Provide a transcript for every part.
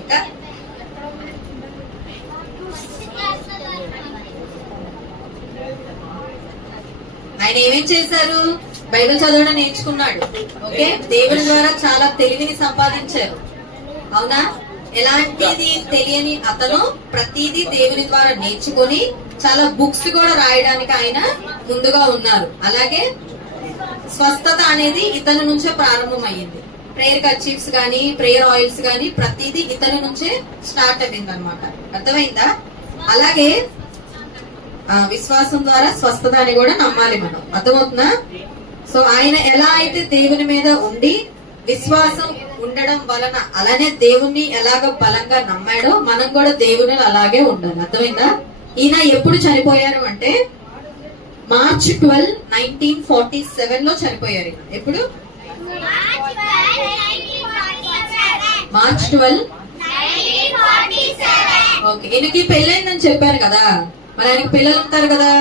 ఇంకా ఆయన ఏమేం చేశారు? బైబిల్ చదవడం నేర్చుకున్నాడు. ఓకే, దేవుని ద్వారా చాలా తెలివిని సంపాదించారు. అవునా? ఎలాంటిది తెలియని అతను ప్రతిదీ దేవుని ద్వారా నేర్చుకొని చాలా బుక్స్ కూడా రాయడానికి ఆయన ముందుగా ఉన్నారు. అలాగే స్వస్థత అనేది ఇతని నుంచే ప్రారంభమైంది. ప్రేయర్ కర్చీఫ్స్ గానీ, ప్రేయర్ ఆయిల్స్ గానీ ప్రతిదీ ఇతని నుంచే స్టార్ట్ అయింది అనమాట. అర్థమైందా? అలాగే విశ్వాసం ద్వారా స్వస్థత అని కూడా నమ్మాలి మనం. అర్థమవుతుందా? సో ఆయన ఎలా అయితే దేవుని మీద ఉండి విశ్వాసం ఉండడం వలన అలానే దేవుణ్ణి ఎలాగ బలంగా నమ్మాడో మనం కూడా దేవుని అలాగే ఉండాలి. అర్థమైందా? ఈయన ఎప్పుడు చనిపోయారు అంటే మార్చ్ 12, 1947 లో చనిపోయారు. ఈయన ఎప్పుడు? మార్చ్ 12, 1947. ఓకే, ఈయనకి పెళ్ళైందని చెప్పారు కదా, మరి ఆయనకి పిల్లలు ఉంటారు కదా.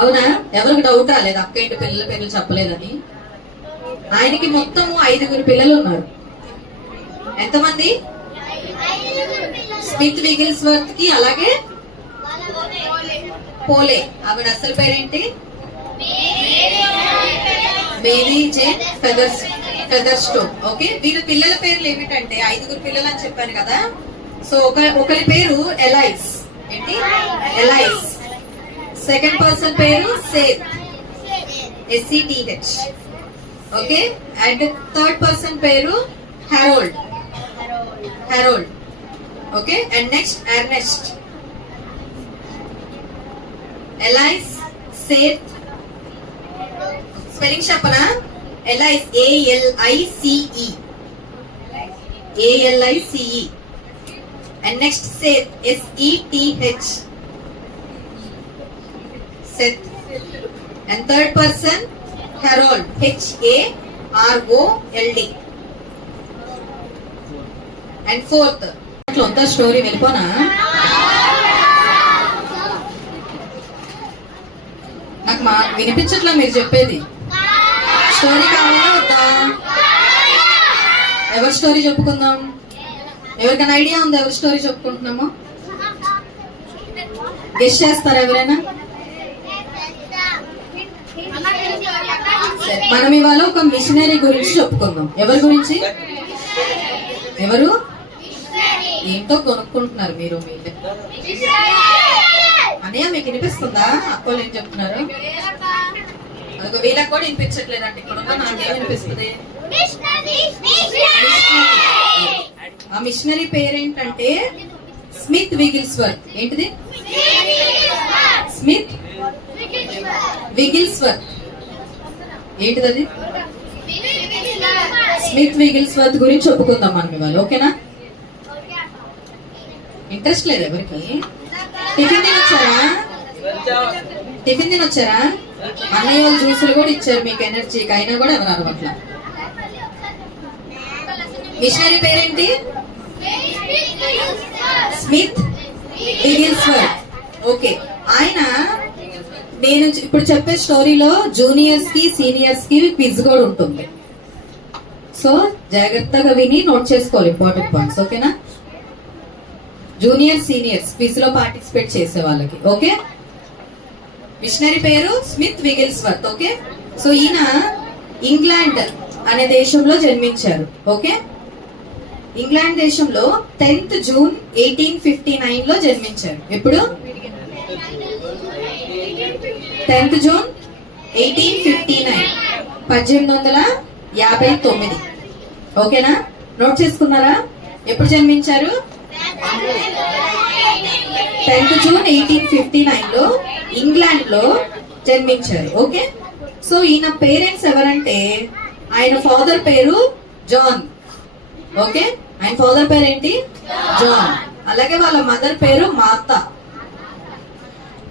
అవునా? ఎవరికి డౌట్ రాలేదు అక్క ఏంటి పిల్లల పేర్లు చెప్పలేదని? ఆయనకి మొత్తం 5 పిల్లలు ఉన్నారు. ఎంతమంది? స్మిత్ విగిల్స్వర్త్ కి, అలాగే పోలే, ఆవిడ అసలు పేరేంటి? Mary Jane ఫెదర్స్టోన్. ఓకే, వీళ్ళ పిల్లల పేర్లు ఏమిటంటే 5 పిల్లలు అని చెప్పాను కదా. సో ఒకరి పేరు ఎలైస్. ఏంటి? ఎలైస్. సెకండ్ పర్సన్ పేరు Seth, SETH. Okay, and third person పేరు Harold. Okay, and next Ernest. Alice, Seth. Spelling చెప్పనా? Alice ALICE, and next Seth, SETH, Seth. And third person Harold, HAROLD. And fourth అంతా story వెళ్ళిపోనా? నాకు వినిపించట్లా మీరు చెప్పేది. Story కావాలా వద్దా? ఎవరి స్టోరీ చెప్పుకుందాం? ఎవరికైనా ఐడియా ఉందా ఎవరి స్టోరీ చెప్పుకుంటున్నామో? గెస్ చేస్తారా ఎవరైనా? మనం ఇవాళ ఒక మిషనరీ గురించి చెప్పుకుందాం. ఎవరి గురించి? ఎవరు? ఏంటో కొనుక్కుంటున్నారు మీరు. అన్నయ్య మీకు వినిపిస్తుందా? అక్కోళ్ళు ఏం చెప్తున్నారు? అదొక వీళ్ళకి కూడా వినిపించట్లేదండి. ఇక్కడ నాకేం వినిపిస్తుంది? ఆ మిషనరీ పేరేంటంటే స్మిత్ విగిల్స్వర్త్. ఏంటిది? స్మిత్ విగిల్స్వర్త్. ఏంటిది? స్మిత్ విగిల్స్వర్త్ గురించి చెప్పుకుందాం మనం ఇవాళ. ఓకేనా? ఇంట్రెస్ట్ లేదు ఎవరికి? టిఫిన్ తినొచ్చారా? అన్నయ్య వాళ్ళు జ్యూసులు కూడా ఇచ్చారు మీకు ఎనర్జీకి, అయినా కూడా ఎవరు అరవట్లా. మిషనరీ పేరేంటి? స్మిత్ విగిల్స్వర్త్. ఓకే, ఆయన నేను ఇప్పుడు చెప్పే స్టోరీలో జూనియర్స్ కి సీనియర్స్ కి క్విజ్ కూడా ఉంటుంది. సో జాగ్రత్తగా విని నోట్ చేసుకోవాలి ఇంపార్టెంట్ పాయింట్స్. ఓకేనా? జూనియర్ సీనియర్స్ క్విజ్ లో పార్టిసిపేట్ చేసే వాళ్ళకి. ఓకే, మిషనరీ పేరు స్మిత్ విగిల్స్వర్త్. ఓకే, సో ఈయన ఇంగ్లాండ్ అనే దేశంలో జన్మించారు. ఓకే, ఇంగ్లాండ్ దేశంలో 10th జూన్ 1859 లో జన్మించారు. ఎప్పుడు? 10th June 1859, 1859. ఓకేనా? నోట్ చేసుకున్నారా? ఎప్పుడు జన్మించారు? 10th జూన్ 1859 లో ఇంగ్లాండ్ లో జన్మించారు. ఓకే, సో ఈయన పేరెంట్స్ ఎవరంటే ఆయన ఫాదర్ పేరు జాన్. ఓకే, ఆయన ఫాదర్ పేరేంటి? జాన్. అలాగే వాళ్ళ మదర్ పేరు మార్తా.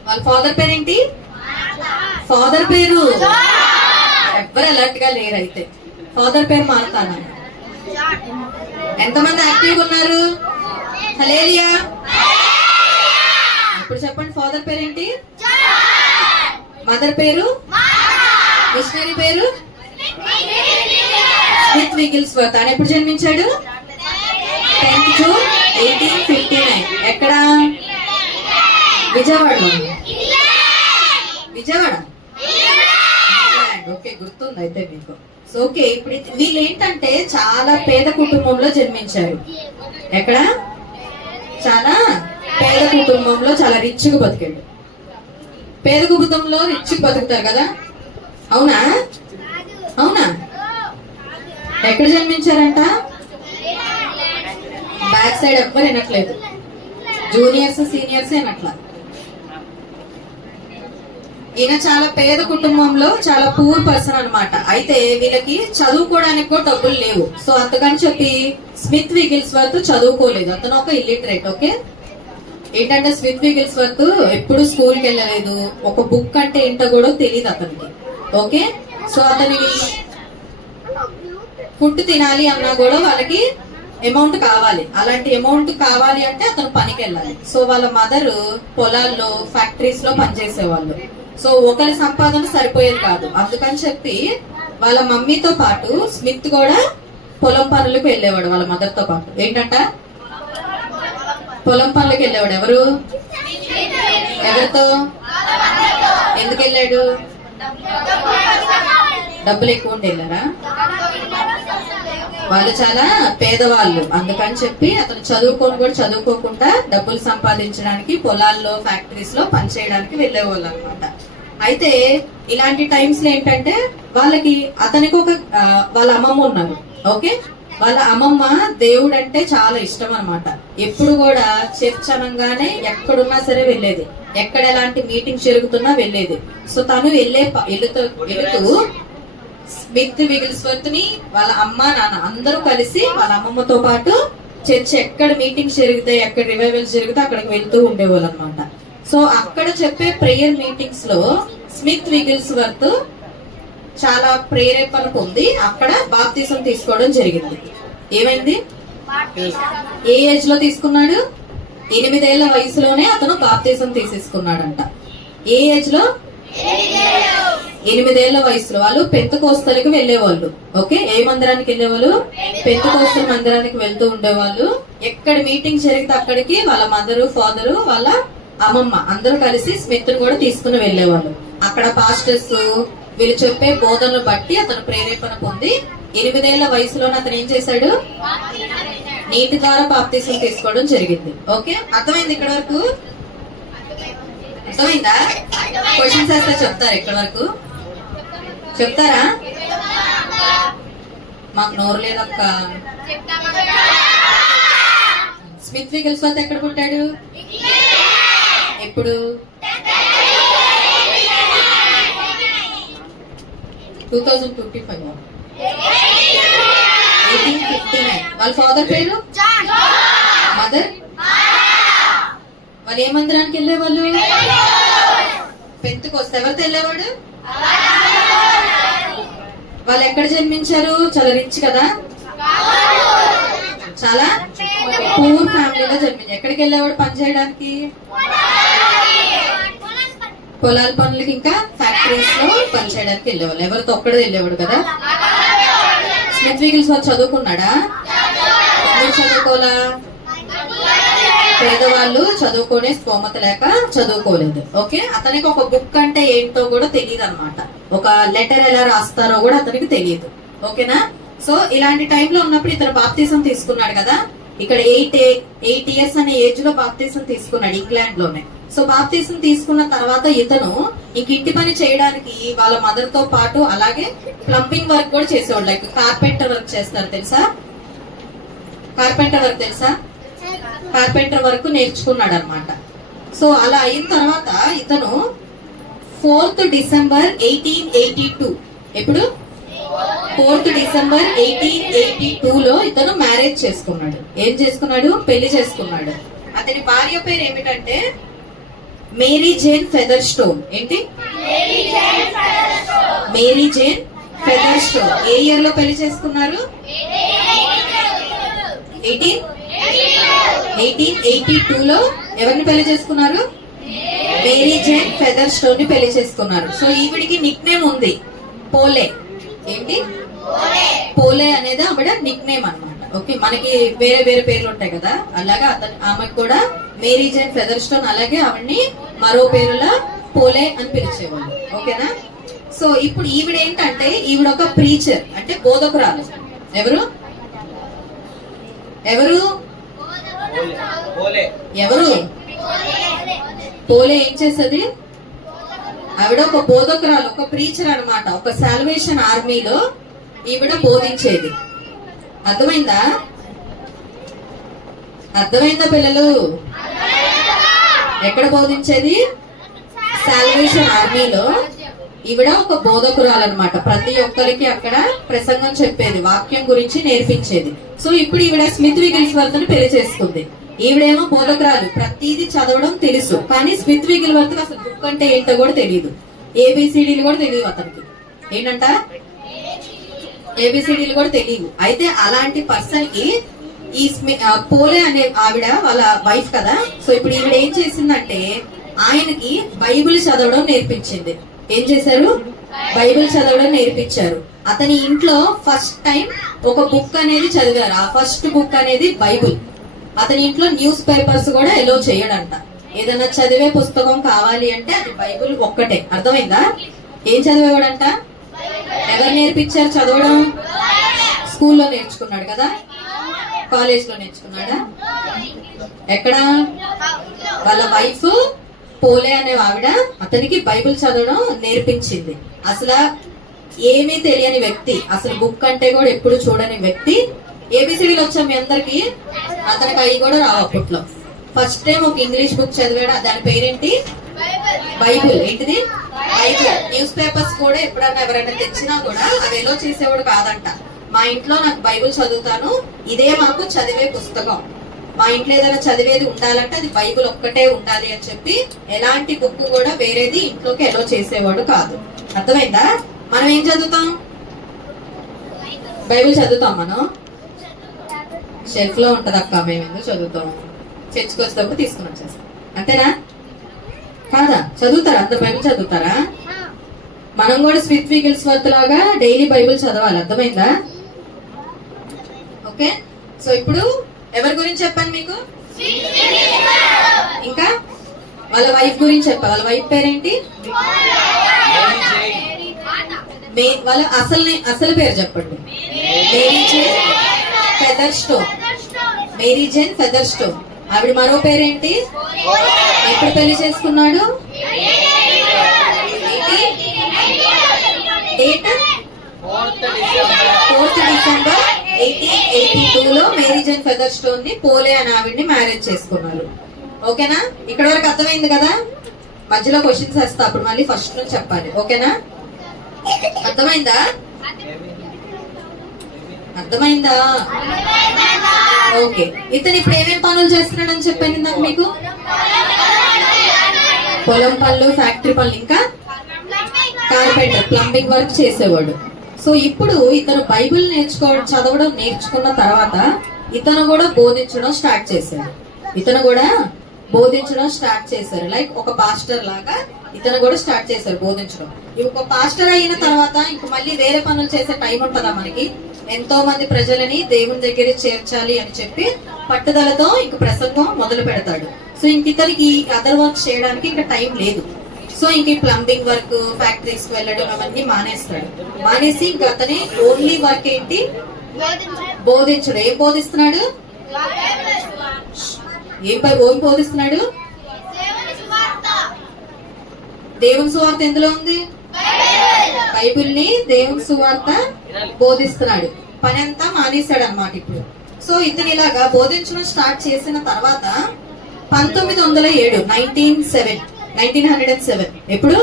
వాళ్ళ ఫాదర్ పేరేంటి? ఫాదర్ పేరు ఎవ్వరు అలర్ట్ గా లేరు. అయితే ఫాదర్ పేరు మార్తా. ఎంతమంది యాక్టివ్ ఉన్నారు? హల్లెలూయా. ఇప్పుడు చెప్పండి, ఫాదర్ పేరేంటి? మదర్ పేరు? మిషనరీ పేరు? స్మిత్ విగిల్స్వర్త్. ఆయన ఎప్పుడు జన్మించాడు? 10th June 1859. ఎక్కడ? విజయవాడలో. విజయవాడ. ఓకే, గుర్తుంది అయితే మీకు. సో ఓకే, ఇప్పుడు వీళ్ళు ఏంటంటే చాలా పేద కుటుంబంలో జన్మించారు. ఎక్కడ? చాలా పేద కుటుంబంలో, చాలా రిచ్ గా బతికాడు. పేద కుటుంబంలో రిచ్ బతుకుతారు కదా, అవునా? అవునా? ఎక్కడ జన్మించారంట? బ్యాక్ సైడ్ ఎవ్వరు వినట్లేదు, జూనియర్స్ సీనియర్స్ వినట్ల. ఈయన చాలా పేద కుటుంబంలో, చాలా పూర్ పర్సన్ అన్నమాట. అయితే వీళ్ళకి చదువుకోవడానికి కూడా డబ్బులు లేవు. సో అంతకని చెప్పి స్మిత్ విగిల్స్వర్త్ చదువుకోలేదు. అతను ఒక ఇల్లిటరేట్. ఓకే, ఏంటంటే స్మిత్ విగిల్స్వర్త్ ఎప్పుడు స్కూల్ కి వెళ్ళలేదు, ఒక బుక్ అంటే ఏంటో కూడా తెలియదు అతనికి. ఓకే, సో అతనికి ఫుడ్ తినాలి అన్నా కూడా వాళ్ళకి అమౌంట్ కావాలి. అలాంటి అమౌంట్ కావాలి అంటే అతను పనికి వెళ్ళాలి. సో వాళ్ళ మదర్ పొలాల్లో, ఫ్యాక్టరీస్ లో పనిచేసేవాళ్ళు. సో ఒకరి సంపాదన సరిపోయేది కాదు. అందుకని చెప్పి వాళ్ళ మమ్మీతో పాటు స్మిత్ కూడా పొలం పనులకు వెళ్ళేవాడు వాళ్ళ మదర్ తో పాటు. ఏంటంట? పొలం పనులకు వెళ్ళేవాడు. ఎవరు? ఎవరితో? ఎందుకు వెళ్ళాడు? డబ్బులు ఎక్కువ ఉండి వెళ్ళారా? వాళ్ళు చాలా పేదవాళ్ళు, అందుకని చెప్పి అతను చదువుకొని కూడా చదువుకోకుండా డబ్బులు సంపాదించడానికి పొలాల్లో, ఫ్యాక్టరీస్ లో పనిచేయడానికి వెళ్ళేవాళ్ళు అనమాట. అయితే ఇలాంటి టైమ్స్ లో ఏంటంటే వాళ్ళకి, అతనికి ఒక వాళ్ళ అమ్మమ్మ ఉన్నారు. ఓకే, వాళ్ళ అమ్మమ్మ దేవుడు అంటే చాలా ఇష్టం అనమాట. ఎప్పుడు కూడా చర్చ్ అనగానే ఎక్కడున్నా సరే వెళ్ళేది, ఎక్కడ ఎలాంటి మీటింగ్ జరుగుతున్నా వెళ్ళేది. సో తను వెళుతూ స్మిత్ విగిల్స్వర్త్ ని వాళ్ళ అమ్మ నాన్న అందరూ కలిసి వాళ్ళ అమ్మమ్మతో పాటు చర్చ్ ఎక్కడ మీటింగ్స్ జరిగితే, ఎక్కడ రివైవల్స్ జరిగితే అక్కడికి వెళ్తూ ఉండేవాళ్ళు అనమాట. సో అక్కడ చెప్పే ప్రేయర్ మీటింగ్స్ లో స్మిత్ విగిల్స్వర్త్ చాలా ప్రేరేపణ పొంది అక్కడ బాప్తిసం తీసుకోవడం జరిగింది. ఏమైంది? ఏ ఏజ్ లో తీసుకున్నాడు? 8 ఏళ్ల వయసులోనే అతను బాప్తిసం తీసేసుకున్నాడంట. ఏ ఏజ్ లో? 8 ఏళ్ల వయసులో. వాళ్ళు పెంతెకోస్తలకు వెళ్లేవాళ్ళు. ఓకే, ఏ మందిరానికి వెళ్లేవాళ్ళు? పెంతెకోస్తల మందిరానికి వెళ్తూ ఉండేవాళ్ళు. ఎక్కడ మీటింగ్ జరిగితే అక్కడికి వాళ్ళ మదరు, ఫాదరు, వాళ్ళ అమ్మమ్మ అందరూ కలిసి స్మిత్ కూడా తీసుకుని వెళ్లేవాళ్ళు. అక్కడ పాస్టర్స్ వీళ్ళు చెప్పే బోధనలు బట్టి అతను ప్రేరేపణ పొంది 8 ఏళ్ల వయసులోనే అతను ఏం చేశాడు? నీటి ద్వారా బాప్తిసం తీసుకోవడం జరిగింది. ఓకే, అర్థమైంది ఇక్కడ వరకు? అర్థమైందా? క్వశ్చన్స్ వేస్తే చెప్తారా? ఇక్కడ వరకు చెప్తారా? మాకు నోరు లేదక్క. స్మిత్ విగిల్స్వర్త్ ఎక్కడ పుట్టాడు? ఎప్పుడు? 2025. 1859. వాళ్ళ ఫాదర్ పేరు? మదర్? వాళ్ళు ఏ మందిరానికి వెళ్ళేవాళ్ళు? పెంతెకోస్తు. ఎవరితో వెళ్ళేవాడు? వాళ్ళు ఎక్కడ జన్మించారు? చాలా రిచ్ కదా, చాలా పూర్ ఫ్యామిలీలో జన్మించారు. ఎక్కడికి వెళ్ళేవాడు పని చేయడానికి? పొలాల పనులకి, ఇంకా ఫ్యాక్టరీస్ లో పని చేయడానికి వెళ్ళేవాళ్ళు. ఎవరితో? ఒక్కడే వెళ్ళేవాడు కదా. స్మిత్ విగిల్స్వర్త్ చదువుకున్నాడా? ఎందుకు చదువుకోలా? పేదవాళ్ళు చదువుకునే స్తోమత లేక చదువుకోలేదు. ఓకే, అతనికి ఒక బుక్ అంటే ఏంటో కూడా తెలియదు అనమాట. ఒక లెటర్ ఎలా రాస్తారో కూడా అతనికి తెలియదు. ఓకేనా? సో ఇలాంటి టైంలో ఉన్నప్పుడు ఇతను బాప్తిసం తీసుకున్నాడు కదా. ఇక్కడ 8 ఇయర్స్ అనే ఏజ్ లో బాప్తిసం తీసుకున్నాడు, ఇంగ్లాండ్ లోనే. సో బాప్తిసం తీసుకున్న తర్వాత ఇతను ఇంక ఇంటి పని చేయడానికి వాళ్ళ మదర్ తో పాటు అలాగే ప్లంబింగ్ వర్క్ కూడా చేసేవాడు. లైక్ కార్పెంటర్ వర్క్ చేస్తారు, తెలుసా? కార్పెంటర్ వర్క్ తెలుసా? కార్పెంటర్ వర్క్ నేర్చుకున్నాడు అనమాట. సో అలా అయిన తర్వాత ఇతను 4th డిసెంబర్ 1882, ఎప్పుడు? 4th డిసెంబర్ 1882 లో ఇతను మ్యారేజ్ చేసుకున్నాడు. ఏం చేసుకున్నాడు? పెళ్లి చేసుకున్నాడు. అతని భార్య పేరు ఏమిటంటే మేరీ జేన్ ఫెదర్స్టోన్. ఏంటి? Mary Jane Featherstone. ఏ ఇయర్ లో పెళ్లి చేసుకున్నారు? 1882 లో ఎవరిని పెళ్లి చేసుకున్నారు? మేరీ జేన్ ఫెదర్స్టోన్ ని పెళ్లి చేసుకున్నారు. సో ఈవిడికి నిక్ నేమ్ ఉంది, పోలే. ఏంటి? పోలే అనేది ఆవిడ నిక్ నేమ్ అనమాట. ఓకే, మనకి వేరే వేరే పేర్లు ఉంటాయి కదా, అలాగా ఆమెకు కూడా మేరీ జైన్ ఫెదర్స్టోన్, అలాగే ఆవిడ్ని మరో పేరులా పోలే అని పిలిచేవాళ్ళు. ఓకేనా? సో ఇప్పుడు ఈవిడ ఏంటంటే ఈవిడ ఒక ప్రీచర్, అంటే బోధకురాలు. ఎవరు ఎవరు ఎవరు పోలే ఏం చేసేది? ఆవిడ ఒక బోధకురాలు, ఒక ప్రీచర్ అన్నమాట. ఒక సాల్వేషన్ ఆర్మీలో ఈవిడ బోధించేది. అర్థమైందా? అర్థమైందా పిల్లలు? ఎక్కడ బోధించేది? సాల్వేషన్ ఆర్మీలో ఈవిడ ఒక బోధకురాలు అనమాట. ప్రతి ఒక్కరికి అక్కడ ప్రసంగం చెప్పేది, వాక్యం గురించి నేర్పించేది. సో ఇప్పుడు ఈవిడ స్మిత్ విగిల్స్వర్త్ ని పెళ్లి చేసుకుంది. ఈవిడేమో బోధకురాలు, ప్రతిదీ చదవడం తెలుసు, కానీ స్మిత్ విగిల్స్వర్త్ అసలు బుక్ అంటే ఏంటో కూడా తెలియదు, ఏబిసిడీలు కూడా తెలియదు అతనికి. ఏంటంట? ఏబిసిడీలు కూడా తెలియదు. అయితే అలాంటి పర్సన్ కి ఈ పోలే అనే ఆవిడ వాళ్ళ వైఫ్ కదా. సో ఇప్పుడు ఈవిడ ఏం చేసిందంటే ఆయనకి బైబిల్ చదవడం నేర్పించింది. ఏం చేశారు? బైబిల్ చదవడం నేర్పించారు. అతని ఇంట్లో ఫస్ట్ టైం ఒక బుక్ అనేది చదివారు. ఆ ఫస్ట్ బుక్ అనేది బైబిల్. అతని ఇంట్లో న్యూస్ పేపర్స్ కూడా ఎలో చేయడంట. ఏదైనా చదివే పుస్తకం కావాలి అంటే అది బైబిల్ ఒక్కటే. అర్థమైందా? ఏం చదివేవాడంట? ఎవరు నేర్పించారు చదవడం? స్కూల్లో నేర్చుకున్నాడు కదా, కాలేజ్ లో నేర్చుకున్నాడా? ఎక్కడ? వాళ్ళ వైఫ్ పోలే అనే ఆవిడ అతనికి బైబిల్ చదవడం నేర్పించింది. అసలు ఏమీ తెలియని వ్యక్తి, అసలు బుక్ అంటే కూడా ఎప్పుడు చూడని వ్యక్తి. ఏబిసిడీలు వచ్చా మీ అందరికి? అతనికి అవి కూడా రావు అప్పట్లో. ఫస్ట్ టైం ఒక ఇంగ్లీష్ బుక్ చదివాడు, దాని పేరేంటి? బైబిల్. ఏంటిది? బైబిల్. న్యూస్ పేపర్స్ కూడా ఎప్పుడన్నా ఎవరైనా తెచ్చినా కూడా అవి ఎలా చేసేవాడు కాదంట. మా ఇంట్లో నాకు బైబిల్ చదువుతాను, ఇదే మాకు చదివే పుస్తకం, మా ఇంట్లో ఏదైనా చదివేది ఉండాలంటే అది బైబిల్ ఒక్కటే ఉండాలి అని చెప్పి ఎలాంటి బుక్ కూడా వేరేది ఇంట్లోకి ఎలో చేసేవాడు కాదు. అర్థమైందా? మనం ఏం చదువుతాం? బైబిల్ చదువుతాం. మనం షెల్ఫ్ లో ఉంటది అక్క, మేము ఎందుకు చదువుతాం? చర్చికి వచ్చేటప్పుడు తీసుకుని వచ్చేస్తాం. అంతేనా? కాదా? చదువుతారా? అందరు బైబిల్ చదువుతారా? మనం కూడా స్మిత్ విగిల్స్వర్త్ లాగా డైలీ బైబిల్ చదవాలి. అర్థమైందా? ఓకే. సో ఇప్పుడు ఎవరి గురించి చెప్పాను మీకు? ఇంకా వాళ్ళ వైఫ్ గురించి చెప్పా. వాళ్ళ వైఫ్ పేరేంటి? వాళ్ళ అసలు పేరు చెప్పండి. Mary Jane Featherstone. Mary Jane Featherstone. ఆవిడ మరో పేరేంటి? ఎప్పుడు పెళ్లి చేసుకున్నాడు? Date 4th December 1882 Mary Jane Featherstone ని పోలే అని ఆవిడ్ని మ్యారేజ్ చేసుకున్నారు. ఓకేనా? ఇక్కడ వరకు అర్థమైంది కదా? మధ్యలో క్వశ్చన్స్ వేస్తా, అప్పుడు మళ్ళీ ఫస్ట్ నుంచి చెప్పాలి. ఓకేనా? అర్థమైందా? అర్థమైందా? ఓకే. ఇతను ఇప్పుడు ఏమేం పనులు చేస్తున్నాడని చెప్పాను ఇందాక మీకు? పొలం పనులు, ఫ్యాక్టరీ పనులు, ఇంకా కార్పెంటర్, ప్లంబింగ్ వర్క్ చేసేవాడు. సో ఇప్పుడు ఇతను బైబిల్ చదవడం నేర్చుకున్న తర్వాత ఇతను కూడా బోధించడం స్టార్ట్ చేశారు. లైక్ ఒక పాస్టర్ లాగా ఇతను కూడా స్టార్ట్ చేశారు బోధించడం. ఒక పాస్టర్ అయిన తర్వాత ఇంక మళ్ళీ వేరే పనులు చేసే టైం ఉంటుందా మనకి? ఎంతో మంది ప్రజలని దేవుని దగ్గర చేర్చాలి అని చెప్పి పట్టుదలతో ఇంక ప్రసంగం మొదలు పెడతాడు. సో ఇంక ఇతనికి అదర్ వర్క్ చేయడానికి ఇంకా టైం లేదు. సో ఇంక ప్లంబింగ్ వర్క్, ఫ్యాక్టరీస్ కి వెళ్ళడం అవన్నీ మానేసి ఇంకా అతని ఓన్లీ వర్క్ ఏంటి? బోధించడం. ఏం బోధిస్తున్నాడు? ఏం బోధిస్తున్నాడు? దేవుని సువార్త ఎందులో ఉంది? బైబిల్ ని దేవుని సువార్త బోధిస్తున్నాడు. పని అంతా మానేశాడు అనమాట ఇప్పుడు. సో ఇతను ఇలాగా బోధించడం స్టార్ట్ చేసిన తర్వాత 1907 ఎప్పుడు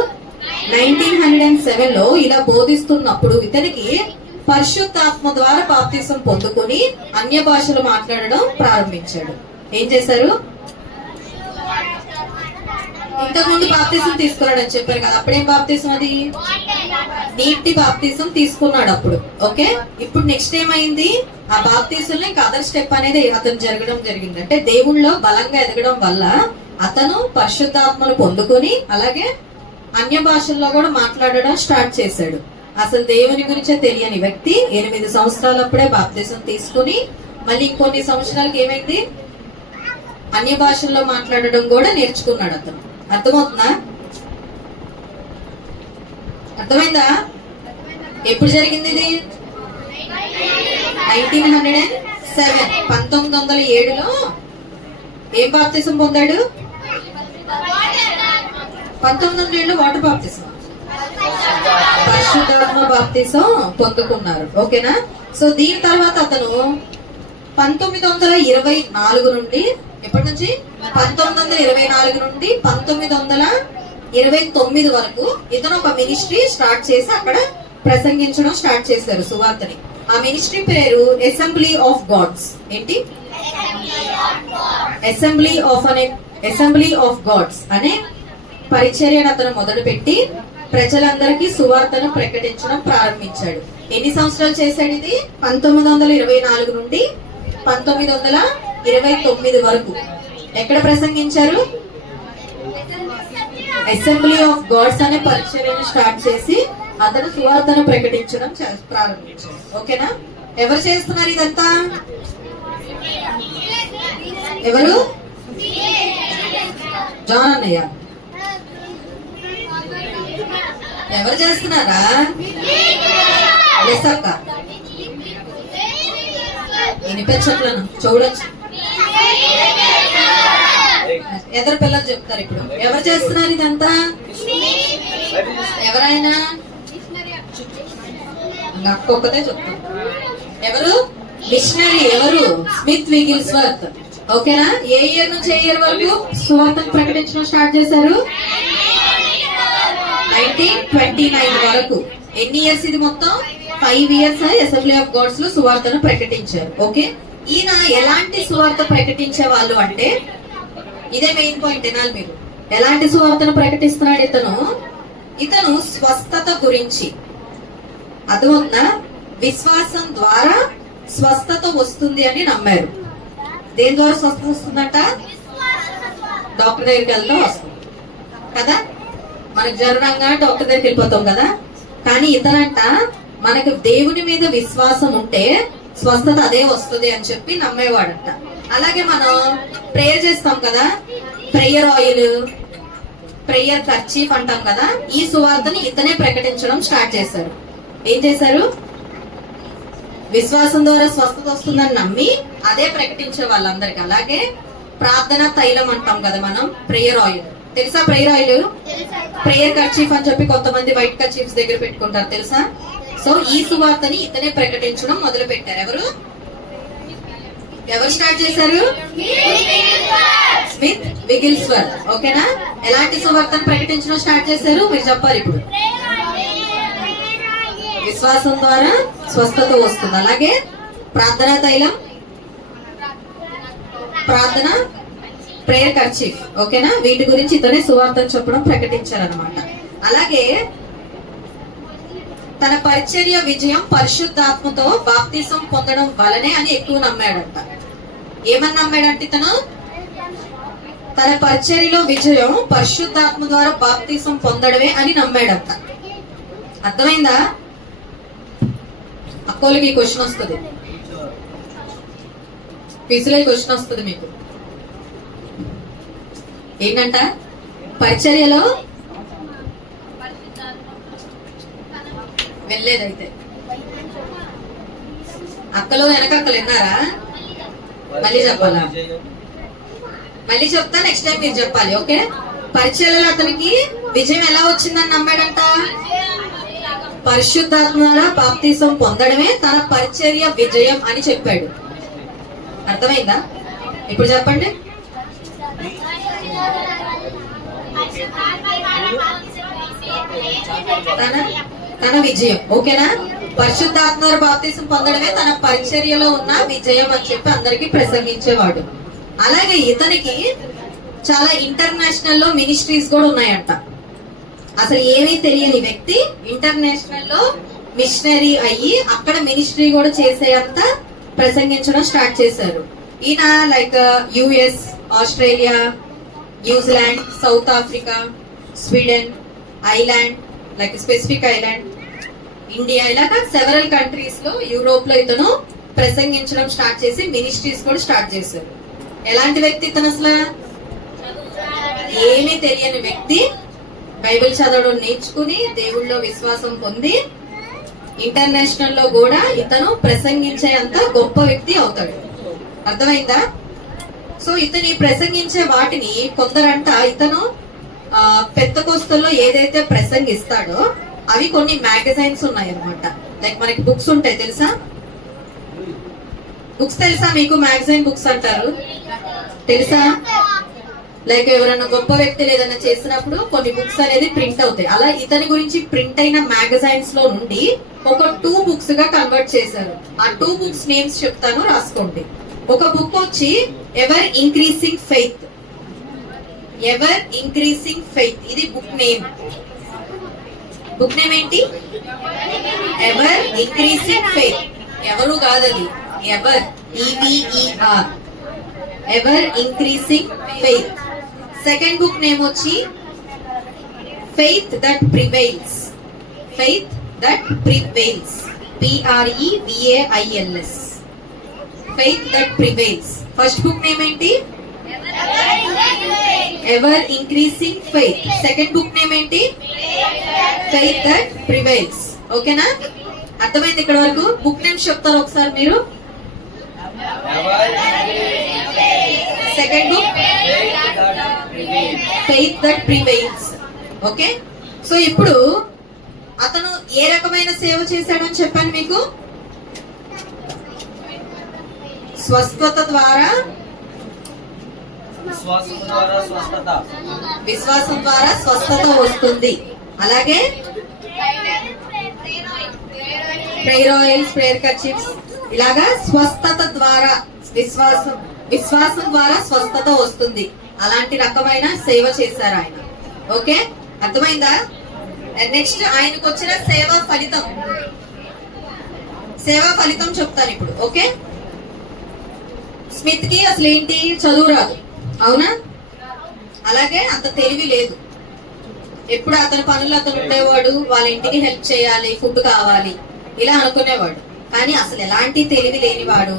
1907 లో ఇలా బోధిస్తున్నప్పుడు ఇతనికి పరిశుద్ధాత్మ ద్వారా బాప్తిసం పొందుకొని అన్య భాషలు మాట్లాడడం ప్రారంభించాడు. ఏం చేశారు? ఇంతకుముందు బాప్తిసం తీసుకున్నాడు అని చెప్పారు కదా, అప్పుడేం బాప్తిసం? అది నీటి బాప్తిసం తీసుకున్నాడు అప్పుడు. ఓకే. ఇప్పుడు నెక్స్ట్ ఏమైంది? ఆ బాప్తిసంలో ఇంకా అదర్ స్టెప్ అనేది అతను జరిగింది. అంటే దేవుళ్ళలో బలంగా ఎదగడం వల్ల అతను పరిశుద్ధాత్మను పొందుకొని అలాగే అన్య భాషల్లో కూడా మాట్లాడడం స్టార్ట్ చేశాడు. అసలు దేవుని గురించే తెలియని వ్యక్తి 8 సంవత్సరాలప్పుడే బాప్తిసం తీసుకుని మళ్ళీ ఇంకొన్ని సంవత్సరాలకి ఏమైంది, అన్య భాషల్లో మాట్లాడడం కూడా నేర్చుకున్నాడు అతను. అర్థమవుతుందా? అర్థమైందా? ఎప్పుడు జరిగింది ఇది? 1907 1907లో ఏం బాప్తిసం పొందాడు? 1907లో వాటర్ బాప్తిసం, పరిశుద్ధాత్మ బాప్తిసం పొందుకున్నారు. ఓకేనా? సో దీని తర్వాత అతను 1924 నుండి, ఎప్పటి నుంచి? 1924 నుండి 1929 వరకు ఇతను ఒక మినిస్ట్రీ స్టార్ట్ చేసి అక్కడ ప్రసంగించడం స్టార్ట్ చేశారు సువార్తని. ఆ మినిస్ట్రీ పేరు అసెంబ్లీ ఆఫ్ గాడ్స్. ఏంటి? అసెంబ్లీ ఆఫ్ గాడ్స్ అనే పరిచర్యను అతను మొదలుపెట్టి ప్రజలందరికీ సువార్తను ప్రకటించడం ప్రారంభించాడు. ఎన్ని సంవత్సరాలు చేశాడు ఇది? 1924 నుండి 1929 వరకు. ఎక్కడ ప్రసంగించారు? అసెంబ్లీ ఆఫ్ గాడ్స్ అనే పరిచర్యను స్టార్ట్ చేసి అతను సువార్తను ప్రకటించడం ప్రారంభించాడు. ఓకేనా? ఎవరు చేస్తున్నారు ఇదంతా? ఎవరు? జాన్ అన్నయ్య. ఎవరు చేస్తున్నారా? లెసక్క వినిపించట్లను చూడొచ్చు. ఎదురు పిల్లలు చెప్తారు ఇప్పుడు. ఎవరు చేస్తున్నారు ఇదంతా? ఎవరైనా ఒక్కొక్కతే చెప్తారు. ఎవరు? మిషనరీ. ఎవరు? స్మిత్ విగిల్స్వర్త్. ఓకేనా? ఏ ఇయర్ నుంచి ఏ ఇయర్ వరకు సువార్తను ప్రకటించడం స్టార్ట్ చేశారు? 1929 వరకు. ఎన్ని ఇయర్స్ ఇది మొత్తం? 5 ఇయర్స్ అసెంబ్లీ ఆఫ్ గాడ్స్ లో సువార్తను ప్రకటించారు. ఓకే, ఈయన ఎలాంటి సువార్త ప్రకటించే వాళ్ళు అంటే, ఇదే మెయిన్ పాయింట్ వినాలి మీరు. ఎలాంటి సువార్తను ప్రకటిస్తున్నాడు ఇతను స్వస్థత గురించి. అర్థమవుతుందా? విశ్వాసం ద్వారా స్వస్థత వస్తుంది అని నమ్మారు. దేని ద్వారా స్వస్థత వస్తుందంట? డాక్టర్ దగ్గరికి వెళ్తే వస్తుంది కదా. మనకు జ్వరంగా డాక్టర్ దగ్గరికి వెళ్ళిపోతాం కదా. కానీ ఇతనంట మనకు దేవుని మీద విశ్వాసం ఉంటే స్వస్థత అదే వస్తుంది అని చెప్పి నమ్మేవాడంట. అలాగే మనం ప్రేయర్ చేస్తాం కదా, ప్రేయర్ ఆయిల్, ప్రేయర్ కర్చీఫ్ అంటాం కదా. ఈ సువార్తని ఇతనే ప్రకటించడం స్టార్ట్ చేశారు. ఏం చేశారు? విశ్వాసం ద్వారా స్వస్థత వస్తుందని నమ్మి అదే ప్రకటించే వాళ్ళందరికి. అలాగే ప్రార్థన తైలం అంటాం కదా మనం, ప్రేయర్ ఆయిల్. తెలుసా ప్రేయర్ ఆయిల్? ప్రేయర్ కర్చీఫ్ అని చెప్పి కొంతమంది వైట్ కర్చీఫ్స్ దగ్గర పెట్టుకుంటారు, తెలుసా? సో ఈ సువార్తని ఇతనే ప్రకటించడం మొదలు పెట్టారు. ఎవరు స్టార్ట్ చేశారు? స్మిత్ విగిల్స్వర్త్. ఓకేనా? ఎలాంటి సువార్తను ప్రకటించడం స్టార్ట్ చేశారు మీరు చెప్పాలి ఇప్పుడు. విశ్వాసం ద్వారా స్వస్థత వస్తుంది. అలాగే ప్రార్థనా తైలం, ప్రార్థన, ప్రేయర్ కర్చీఫ్. ఓకేనా? వీటి గురించి ఇతనే సువార్తను చెప్పడం ప్రకటించారనమాట. అలాగే తన పరిచర్య విజయం పరిశుద్ధాత్మతో బాప్తిసం పొందడం వలనే అని ఎక్కువ నమ్మాడంట. ఏమని నమ్మాడంటే ఇతను తన పరిచర్యలో విజయం పరిశుద్ధాత్మ ద్వారా బాప్తిసం పొందడమే అని నమ్మాడంట. అర్థమైందా? అక్కోలకి ఈ క్వశ్చన్ వస్తుంది, క్విజ్లో ఈ క్వశ్చన్ వస్తుంది మీకు. ఏంటంట? పరిచర్యలో వెళ్ళలేదైతే అక్కలు వెనకక్కలు విన్నారా? మళ్ళీ చెప్పాలా? మళ్ళీ చెప్తా, నెక్స్ట్ టైం మీరు చెప్పాలి. ఓకే? పరిచర్యలో అతనికి విజయం ఎలా వచ్చిందని నమ్మాడంట? పరిశుద్ధాత్మ ద్వారా బాప్తిసం పొందడమే తన పరిచర్య విజయం అని చెప్పాడు. అర్థమైందా? ఇప్పుడు చెప్పండి. తన విజయం. ఓకేనా? పరిశుద్ధాత్మ ద్వారా బాప్తిసం పొందడమే తన పరిచర్యలో ఉన్న విజయం అని చెప్పి అందరికి ప్రసంగించేవాడు. అలాగే ఇతనికి చాలా ఇంటర్నేషనల్ లో మినిస్ట్రీస్ కూడా ఉన్నాయంట. అసలు ఏమీ తెలియని వ్యక్తి ఇంటర్నేషనల్ లో మిషనరీ అయ్యి అక్కడ మినిస్ట్రీ కూడా చేసేంత ప్రసంగించడం స్టార్ట్ చేశారు. ఈయన like US, Australia, New Zealand, south Africa, Sweden, island, like specific island, India, ఇలాగా సెవెరల్ కంట్రీస్ లో, యూరోప్ లో ఇతను ప్రసంగించడం స్టార్ట్ చేసి మినిస్ట్రీస్ కూడా స్టార్ట్ చేశారు. ఎలాంటి వ్యక్తి ఇతను అసలు? ఏమీ తెలియని వ్యక్తి బైబిల్ చదవడం నేర్చుకుని దేవుళ్ళో విశ్వాసం పొంది ఇంటర్నేషనల్ లో కూడా ఇతను ప్రసంగించే అంత గొప్ప వ్యక్తి అవుతాడు. అర్థమైందా? సో ఇతని ప్రసంగించే వాటిని కొందరంట ఇతను పెద్దకోస్తల్లో ఏదైతే ప్రసంగిస్తాడో అవి కొన్ని మ్యాగజైన్స్ ఉన్నాయి అన్నమాట. లైక్ మనకి బుక్స్ ఉంటాయి తెలుసా? బుక్స్ తెలుసా మీకు? మ్యాగజైన్ బుక్స్ అంటారు తెలుసా? లైక్ ఎవరైనా గొప్ప వ్యక్తులు ఏదైనా చేసినప్పుడు కొన్ని బుక్స్ అనేది ప్రింట్ అవుతాయి. అలా ఇతని గురించి ప్రింట్ అయిన మ్యాగజైన్స్ లో నుండి ఒక 2 బుక్స్ గా కన్వర్ట్ చేశారు. ఆ 2 బుక్స్ నేమ్స్ చెప్తాను, రాసుకోండి. ఒక బుక్ వచ్చి ever increasing faith. Ever increasing faith ఇది బుక్ నేమ్. బుక్ నేమ్ ఏంటి? Ever increasing faith. ఎవరు కాదది, ever, EVER, ever increasing faith. Second book name వచ్చి faith that prevails. Faith that prevails, PREVAILS, faith that prevails. First book name ఏంటి? Ever increasing faith. Second book name ఏంటి? Faith that prevails. ఓకేనా? అర్థమైంది ఇక్కడ వరకు? Book names చెప్తారు ఒకసారి మీరు. Second book faith that prevails. Okay, so ఇప్పుడు అతను ఏ రకమైన సేవ చేశాడని చెప్పాను మీకు? స్వస్థత ద్వారా, విశ్వాసం ద్వారా స్వస్థత వస్తుంది. అలాగే ప్రేయర్ ఆయిల్స్, ప్రేయర్ కర్చీఫ్స్, ఇలాగా స్వస్థత ద్వారా, విశ్వాసం ద్వారా స్వస్థత వస్తుంది. అలాంటి రకమైన సేవ చేశారు ఆయన. ఓకే, అర్థమైందా? నెక్స్ట్ ఆయనకు వచ్చిన సేవా ఫలితం చెప్తాను ఇప్పుడు. ఓకే, స్మిత్ కి అసలు ఏంటి? చదువు రాదు, అవునా? అలాగే అంత తెలివి లేదు. ఎప్పుడు అతని పనులు అతను ఉండేవాడు, వాళ్ళ ఇంటికి హెల్ప్ చేయాలి, ఫుడ్ కావాలి, ఇలా అనుకునేవాడు. కానీ అసలు ఎలాంటి తెలివి లేనివాడు,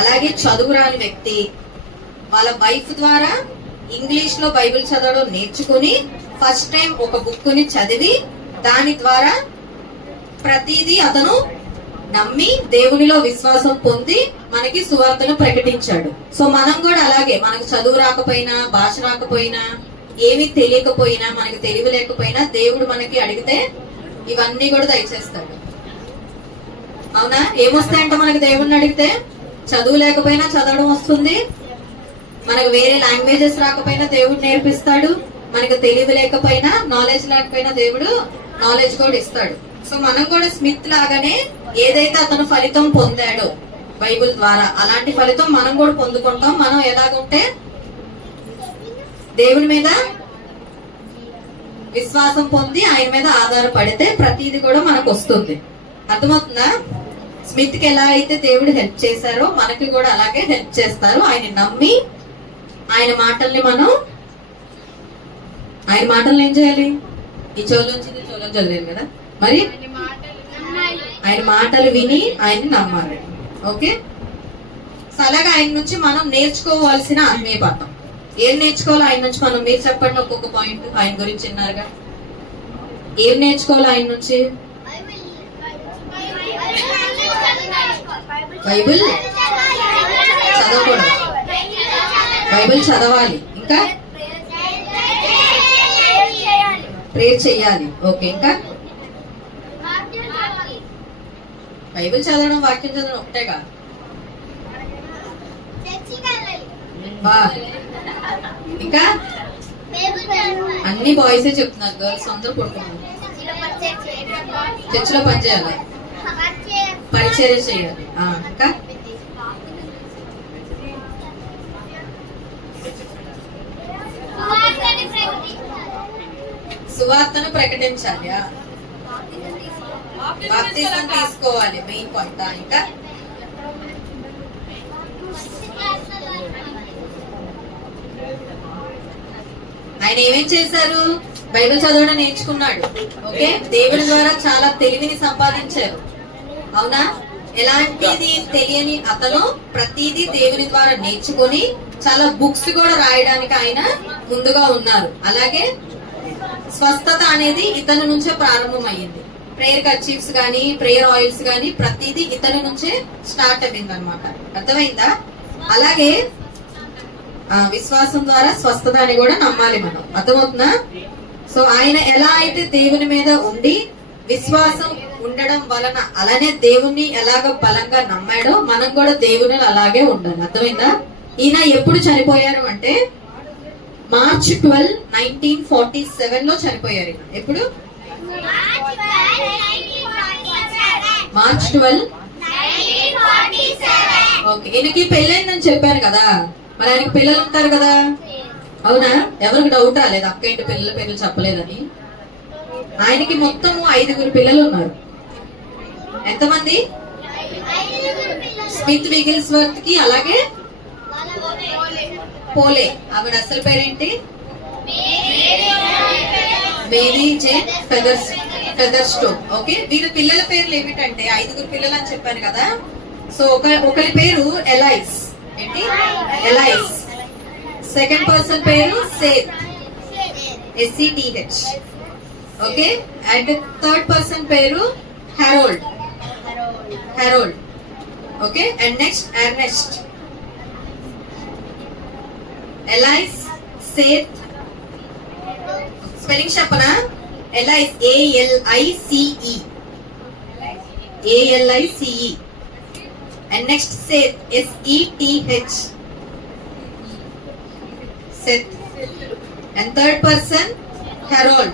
అలాగే చదువు రాని వ్యక్తి. వాళ్ళ వైఫ్ ద్వారా ఇంగ్లీష్ లో బైబిల్ చదవడం నేర్చుకుని ఫస్ట్ టైం ఒక బుక్ ని చదివి దాని ద్వారా ప్రతిదీ అతను నమ్మి దేవునిలో విశ్వాసం పొంది మనకి సువార్తను ప్రకటించాడు. సో మనం కూడా అలాగే, మనకు చదువు రాకపోయినా, భాష రాకపోయినా, ఏమీ తెలియకపోయినా, మనకి తెలివి లేకపోయినా దేవుడు మనకి అడిగితే ఇవన్నీ కూడా దయచేస్తాడు. అవునా? ఏమొస్తాయంట మనకి దేవుడిని అడిగితే? చదువు లేకపోయినా చదవడం వస్తుంది, మనకు వేరే లాంగ్వేజెస్ రాకపోయినా దేవుడు నేర్పిస్తాడు, మనకు తెలివి లేకపోయినా, నాలెడ్జ్ లేకపోయినా దేవుడు నాలెడ్జ్ కూడా ఇస్తాడు. సో మనం కూడా స్మిత్ లాగానే ఏదైతే అతను ఫలితం పొందాడో బైబిల్ ద్వారా, అలాంటి ఫలితం మనం కూడా పొందుకుంటాం. మనం ఎలాగుంటే దేవుని మీద విశ్వాసం పొంది ఆయన మీద ఆధారపడితే ప్రతిది కూడా మనకు వస్తుంది. అర్థమవుతుందా? స్మిత్ కి ఎలా అయితే దేవుడు హెల్ప్ చేశారో మనకి కూడా అలాగే హెల్ప్ చేస్తారు. ఆయన నమ్మి ఆయన మాటల్ని ఏం చేయాలి? ఈ చోలోంచి చదివాను కదా, మరి ఆయన మాటలు విని ఆయన్ని నమ్మాలి. ఓకే, సో అలాగే ఆయన నుంచి మనం నేర్చుకోవాల్సిన ఆత్మీయ పాఠం ఏం నేర్చుకోవాలి ఆయన నుంచి మనం? మీరు చెప్పండి ఒక్కొక్క పాయింట్ ఆయన గురించి. విన్నారుగా, ఏం నేర్చుకోవాలి ఆయన నుంచి? బైబిల్ చదవకూడదు, బైబిల్ చదవాలి, ఇంకా ప్రేయర్ చెయ్యాలి. ఓకే, ఇంకా బైబిల్ చదవడం, వాక్యం చదవడం ఒకటేగా? ఇంకా అన్ని బాయ్సే చెప్తున్నారు, గర్ల్స్ అందరూ పడుతున్నారు. చర్చిలో పని చేయాలి, పరిచర్య చేయాలి. ఇంకా సువార్తను ప్రకటించాలి, బాప్తిజం తీసుకోవాలి, మెయిన్ పాయింట్. ఇంకా ఆయన ఏమేం చేశారు? బైబిల్ చదవడం నేర్చుకున్నాడు. ఓకే, దేవుని ద్వారా చాలా తెలివిని సంపాదించారు. అవునా? ఎలాంటిది తెలియని అతను ప్రతిదీ దేవుని ద్వారా నేర్చుకొని చాలా బుక్స్ కూడా రాయడానికి ఆయన ముందుగా ఉన్నారు. అలాగే స్వస్థత అనేది ఇతని నుంచే ప్రారంభమైంది. ప్రేయర్ కర్చీఫ్స్ గానీ, ప్రేయర్ ఆయిల్స్ గానీ ప్రతిదీ ఇతని నుంచే స్టార్ట్ అయింది అనమాట. అర్థమైందా? అలాగే విశ్వాసం ద్వారా స్వస్థత అని కూడా నమ్మాలి మనం. అర్థమవుతుందా? సో ఆయన ఎలా అయితే దేవుని మీద ఉండి విశ్వాసం ఉండడం వలన అలానే దేవుణ్ణి ఎలాగ బలంగా నమ్మాడో మనం కూడా దేవుని అలాగే ఉండాలి. అర్థమైందా? ఈయన ఎప్పుడు చనిపోయారు అంటే మార్చ్ 12, 1947 లో చనిపోయారు. ఈయన ఎప్పుడు? మార్చ్ 12, 1947. ఓకే, ఈయనకి పెళ్ళైందని చెప్పారు కదా, మరి ఆయనకి పిల్లలు ఉంటారు కదా. అవునా? ఎవరికి డౌట్ రాలేదు అక్క ఏంటి పిల్లల పేర్లు చెప్పలేదని? ఆయనకి మొత్తం 5 పిల్లలు ఉన్నారు. ఎంతమంది? స్మిత్ విగిల్స్వర్త్ కి, అలాగే పోలే, ఆవిడ అసలు పేరేంటి? Mary Jane ఫెదర్స్టోన్. ఓకే, వీళ్ళ పిల్లల పేర్లు ఏమిటంటే 5 పిల్లలు అని చెప్పాను కదా. సో ఒకరి పేరు ఎలైస్. ఏంటి? ఎలైస్. సెకండ్ పర్సన్ పేరు Seth, SETH. Okay, and third person పేరు Harold. Okay, and next Ernest. Alice, Seth. Spelling చెప్పనా? Alice ALICE. And next Seth SETH. Seth. And third person Harold,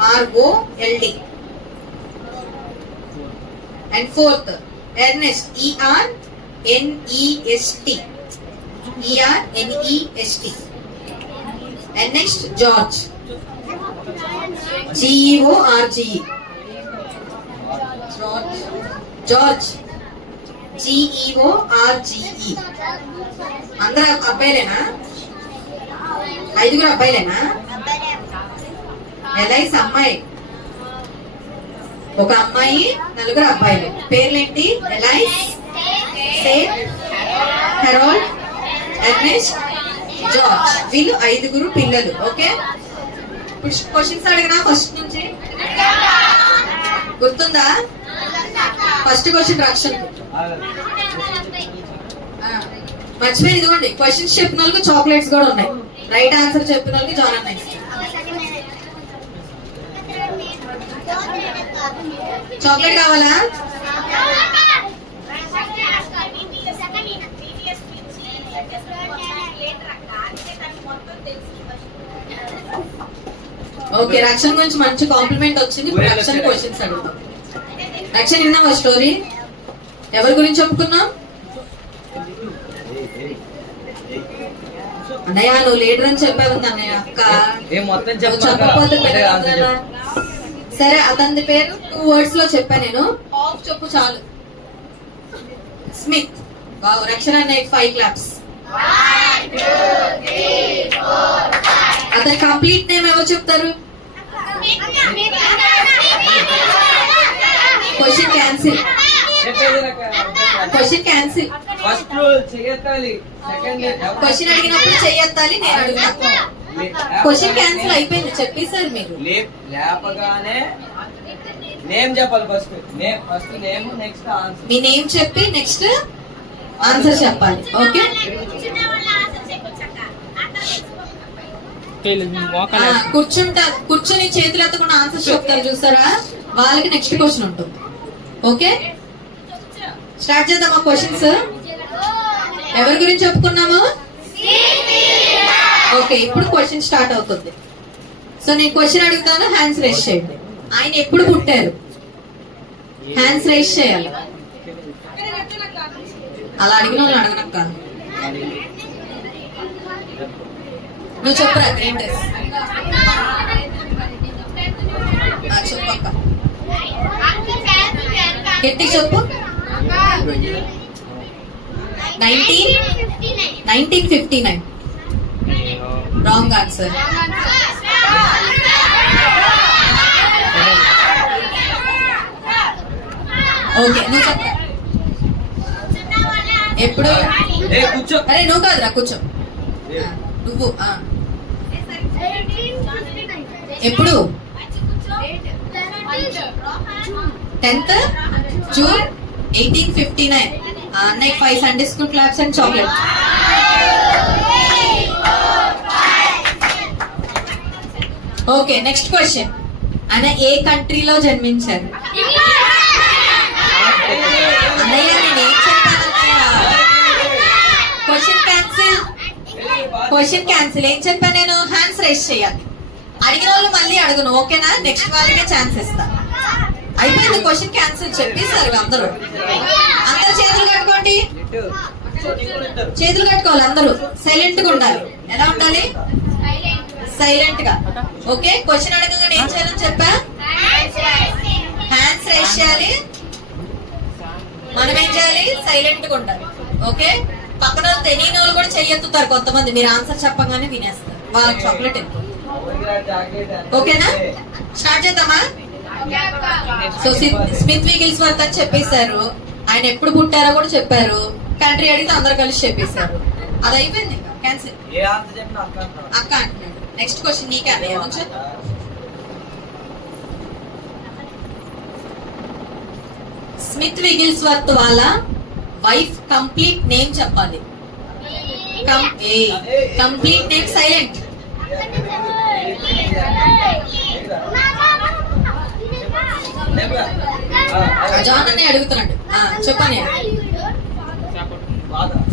HAROLD. And fourth Ernest, ERNEST. And next George, GEORGE. George, GEORGE. అందరూ అబ్బాయిలేనా? 5 అబ్బాయిలేనా? Allies అమ్మాయి, ఒక అమ్మాయి, 4 అబ్బాయిలు. పేర్లేంటి? Alice, Seth, Harold, Ernest, George. వీళ్ళు 5 పిల్లలు. Okay, questions అడిగినా ఫస్ట్ నుంచి గుర్తుందా? ఫస్ట్ క్వశ్చన్ రక్షణ మర్చిపోయి. ఇదిగోండి, క్వశ్చన్స్ చెప్పిన వాళ్ళకి చాక్లెట్స్ కూడా ఉన్నాయి. రైట్ ఆన్సర్ చెప్పిన వాళ్ళకి జాన్ అన్న ఇస్తారు. చాక్లెట్ కావాలా? ఓకే, రక్షణ గురించి మంచి కాంప్లిమెంట్ వచ్చింది. రక్షణ క్వశ్చన్స్ అడుగుతాం. రక్షణ విన్నావా స్టోరీ? ఎవరి గురించి చెప్పుకున్నాం? అన్నయ్య నువ్వు లీడర్ అని చెప్పావు అన్నయ్య. అక్క చెప్పకపోతే కదా. సరే, అతని పేరు 2 words లో చెప్పా నేను. హాఫ్ చెప్పు చాలు. స్మిత్. వావ్, రక్షణ అన్నయ్య 5 claps. అతని కంప్లీట్ నేమ్ ఏమో చెప్తారు? Question cancel. క్వశ్చన్ అడిగినప్పుడు చెయ్యెత్తాలి, నేను అడుగుతా. క్వశ్చన్ క్యాన్సిల్ అయిపోయింది చెప్పేసారు మీరు. లేపగానే నేమ్ చెప్పాలి. First name, next answer. మీ నేమ్ చెప్పి నెక్స్ట్ ఆన్సర్ చెప్పాలి. ఓకే, కూర్చొని చేతులు ఎత్తకుండా ఆన్సర్ చెప్తారు చూసారా, వాళ్ళకి నెక్స్ట్ క్వశ్చన్ ఉంటుంది. ఓకే, స్టార్ట్ చేద్దామా క్వశ్చన్స్? ఎవరి గురించి చెప్పుకున్నాము? ఓకే, ఇప్పుడు క్వశ్చన్ స్టార్ట్ అవుతుంది. సో నేను క్వశ్చన్ అడుగుతాను, హ్యాండ్స్ రైజ్ చేయండి. ఆయన ఎప్పుడు పుట్టారు? హ్యాండ్స్ రైజ్ చేయాలి. అలా అడిగిన వాళ్ళు అడగనక్క. నువ్వు చెప్పురా. గ్రేటెస్ట్ చెప్పక్క, గట్టి చెప్పు. 1959. Wrong answer. ఓకే నువ్వు చెప్ప. ఎప్పుడు ఏ కూర్చో. అరే నువ్వు కాదురా కూర్చో. నువ్వు ఎప్పుడు 10th June 1859. అన్నయ్య 5 Sunday school claps and chocolate. Okay next question. ఆయన ఏ కంట్రీలో జన్మించారు? అన్నయ్య నేను ఏం చెప్పాను? Question cancel. Question cancel. ఏం చెప్పాను నేను? హ్యాండ్స్ రైస్ చేయాలి. అడిగిన వాళ్ళు మళ్ళీ అడుగును, ఓకేనా? నెక్స్ట్ వాళ్ళకే ఛాన్స్ ఇస్తా. అయిపోయింది, క్వశ్చన్ క్యాన్సిల్ చెప్పేశారు అందరూ. అందరూ చేతులు కట్టుకోండి. చేతులు కట్టుకోవాలి అందరూ. సైలెంట్ గా ఉండాలి. ఎలా ఉండాలి? సైలెంట్ గా. ఓకే క్వశ్చన్ అడగగానే ఏం చేయాలని చెప్పా? హ్యాండ్స్ రైస్ చేయాలి. మనం ఏం చేయాలి? సైలెంట్ గా ఉండాలి. ఓకే పక్కన తెలియని వాళ్ళు కూడా చెయ్యెత్తుతారు కొంతమంది. మీరు ఆన్సర్ చెప్పగానే వినేస్తారు. వాళ్ళకి చాక్లెట్ ఎక్కువ. ఓకేనా? స్టార్ట్ చేద్దామా? సో స్మిత్ విగిల్స్ వర్త్ అని చెప్పేశారు. ఆయన ఎప్పుడు పుట్టారో కూడా చెప్పారు. కంట్రీ అడిగితే అందరు కలిసి చెప్పేశారు. అది అయిపోయింది, క్యాన్సిల్. ఏ ఆన్సర్ చెప్పినా అక్క అంటారు. అక్క అంటున్నాడు. నెక్స్ట్ క్వశ్చన్ నీకే అన్నయ్య. కొంచెం స్మిత్ విగిల్స్ వర్త్ వాళ్ళ వైఫ్ కంప్లీట్ నేమ్ చెప్పాలి. Complete name. సైలెంట్. జాన్ అనే అడుగుతున్నాడు. చెప్పనే.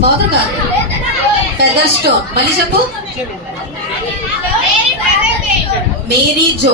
ఫాదర్ కాదు, ఫెదర్ స్టోన్. మళ్ళీ చెప్పు. మేరీ జో.